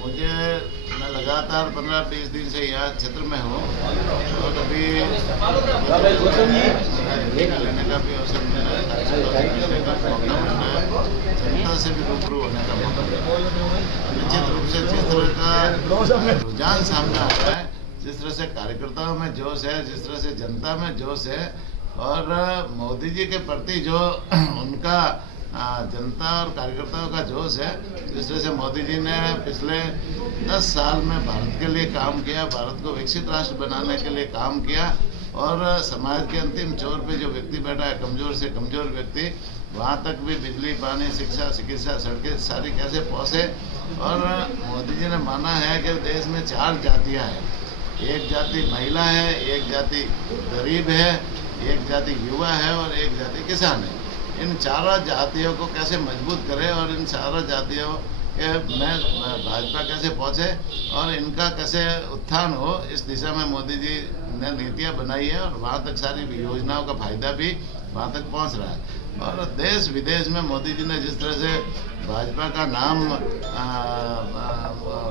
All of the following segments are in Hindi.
मुझे मैं लगातार 15-20 दिन से यहाँ क्षेत्र में हूँ और अभी लेने का भी अवसर मिला है, का मौका मिला है, जनता से भी रूबरू होने का मौका मिला है। निश्चित रूप से जिस तरह का रुझान सामने आ रहा है, जिस तरह से कार्यकर्ताओं में जोश है, जिस तरह से जनता में जोश है और मोदी जी के प्रति जो उनका जनता और कार्यकर्ताओं का जोश है, जिस तरह से मोदी जी ने पिछले 10 साल में भारत के लिए काम किया, भारत को विकसित राष्ट्र बनाने के लिए काम किया और समाज के अंतिम छोर पे जो व्यक्ति बैठा है, कमज़ोर से कमज़ोर व्यक्ति, वहाँ तक भी बिजली, पानी, शिक्षा, चिकित्सा, सड़कें सारी कैसे पहुँचे। और मोदी जी ने माना है कि देश में 4 जातियाँ हैं, एक जाति महिला है, एक जाति गरीब है, एक जाति युवा है और एक जाति किसान है। इन चारों जातियों को कैसे मजबूत करें और इन चारों जातियों के में भाजपा कैसे पहुंचे और इनका कैसे उत्थान हो, इस दिशा में मोदी जी ने नीतियां बनाई है और वहां तक सारी योजनाओं का फायदा भी वहां तक पहुंच रहा है। और देश विदेश में मोदी जी ने जिस तरह से भाजपा का नाम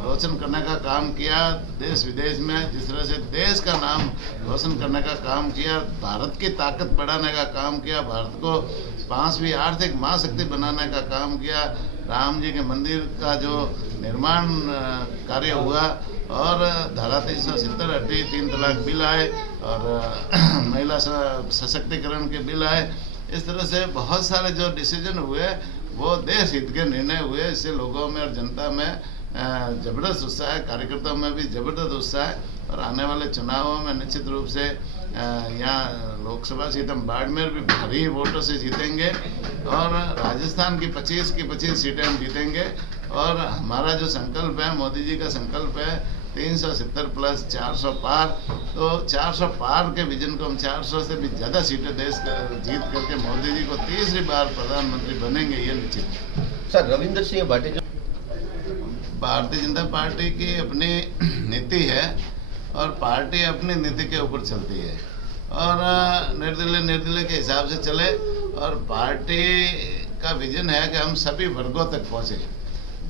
रोशन करने का काम किया, देश विदेश में जिस तरह से देश का नाम रोशन करने का काम किया, भारत की ताकत बढ़ाने का काम किया, भारत को 5वीं आर्थिक महाशक्ति बनाने का काम किया, राम जी के मंदिर का जो निर्माण कार्य हुआ और धारा 370 हटी, 3 तलाक बिल आए और महिला सशक्तिकरण के बिल आए। इस तरह से बहुत सारे जो डिसीजन हुए वो देश हित के निर्णय हुए। इससे लोगों में और जनता में ज़बरदस्त उत्साह है, कार्यकर्ताओं में भी ज़बरदस्त उत्साह है और आने वाले चुनावों में निश्चित रूप से यहाँ लोकसभा सीट हम बाड़मेर भी भारी वोटों से जीतेंगे और राजस्थान की 25 की 25 सीटें हम जीतेंगे। और हमारा जो संकल्प है, मोदी जी का संकल्प है 370 प्लस 400 पार, तो 400 पार के विजन को हम 400 से भी ज़्यादा सीटें देश जीत करके मोदी जी को तीसरी बार प्रधानमंत्री बनेंगे, ये निश्चित। सर, रविंद्र सिंह भाटी जो भारतीय जनता पार्टी की अपनी नीति है और पार्टी अपनी नीति के ऊपर चलती है और निर्दलीय के हिसाब से चले और पार्टी का विजन है कि हम सभी वर्गों तक पहुँचे,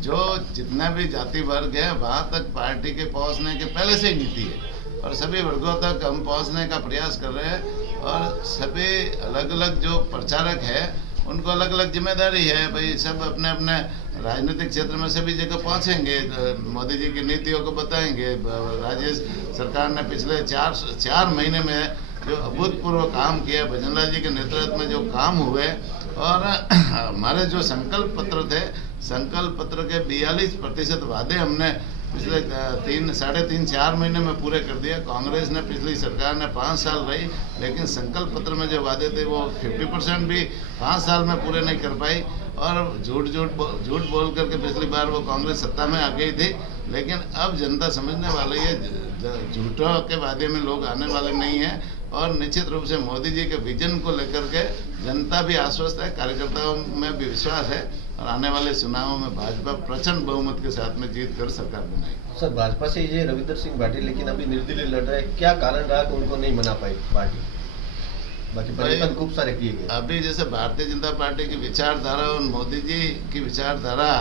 जो जितना भी जाति वर्ग है वहाँ तक पार्टी के पहुँचने के पहले से ही नीति है और सभी वर्गों तक हम पहुँचने का प्रयास कर रहे हैं। और सभी अलग अलग जो प्रचारक है उनको अलग अलग जिम्मेदारी है, भाई सब अपने अपने राजनीतिक क्षेत्र में सभी जगह पहुँचेंगे, मोदी जी की नीतियों को बताएंगे। राज्य सरकार ने पिछले 4 महीने में जो अभूतपूर्व काम किया, भजनलाल जी के नेतृत्व में जो काम हुए और हमारे जो संकल्प पत्र थे, संकल्प पत्र के 42% वादे हमने पिछले 3-4 महीने में पूरे कर दिया। कांग्रेस ने, पिछली सरकार ने 5 साल रही, लेकिन संकल्प पत्र में जो वादे थे वो 50% भी 5 साल में पूरे नहीं कर पाई और झूठ बोल करके पिछली बार वो कांग्रेस सत्ता में आ गई थी। लेकिन अब जनता समझने वाली है, झूठों के वादे में लोग आने वाले नहीं हैं और निश्चित रूप से मोदी जी के विजन को लेकर के जनता भी आश्वस्त है, कार्यकर्ताओं में भी विश्वास है और आने वाले चुनावों में भाजपा प्रचंड बहुमत के साथ में जीत कर सरकार बनाएगी। सर, भाजपा से ये रविंद्र सिंह भाटी लेकिन अभी निर्दलीय लड़ रहे हैं, क्या कारण रहा कि उनको नहीं मना पाई पार्टी? बाकी प्रयत्न खूब सारे किए गए। अभी जैसे भारतीय जनता पार्टी की विचारधारा और मोदी जी की विचारधारा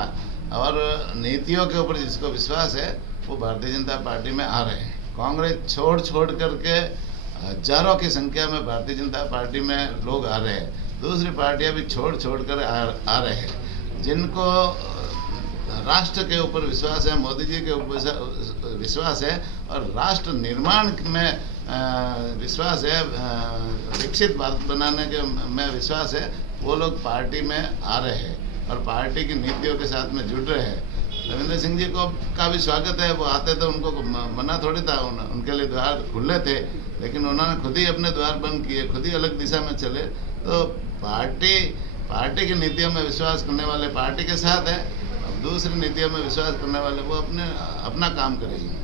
और नीतियों के ऊपर जिसको विश्वास है वो भारतीय जनता पार्टी में आ रहे हैं। कांग्रेस छोड़ करके हजारों की संख्या में भारतीय जनता पार्टी में लोग आ रहे हैं। दूसरी पार्टियां भी छोड़ कर आ रहे हैं। जिनको राष्ट्र के ऊपर विश्वास है, मोदी जी के ऊपर विश्वास है और राष्ट्र निर्माण में विश्वास है, विकसित भारत बनाने के में विश्वास है, वो लोग पार्टी में आ रहे हैं और पार्टी की नीतियों के साथ में जुड़ रहे हैं। रविंद्र सिंह जी को का भी स्वागत है, वो आते तो उनको मना थोड़ी था, उनके लिए द्वार खुले थे, लेकिन उन्होंने खुद ही अपने द्वार बंद किए, खुद ही अलग दिशा में चले। तो पार्टी की नीतियों में विश्वास करने वाले पार्टी के साथ है, अब दूसरी नीतियों में विश्वास करने वाले वो अपना काम करेंगे।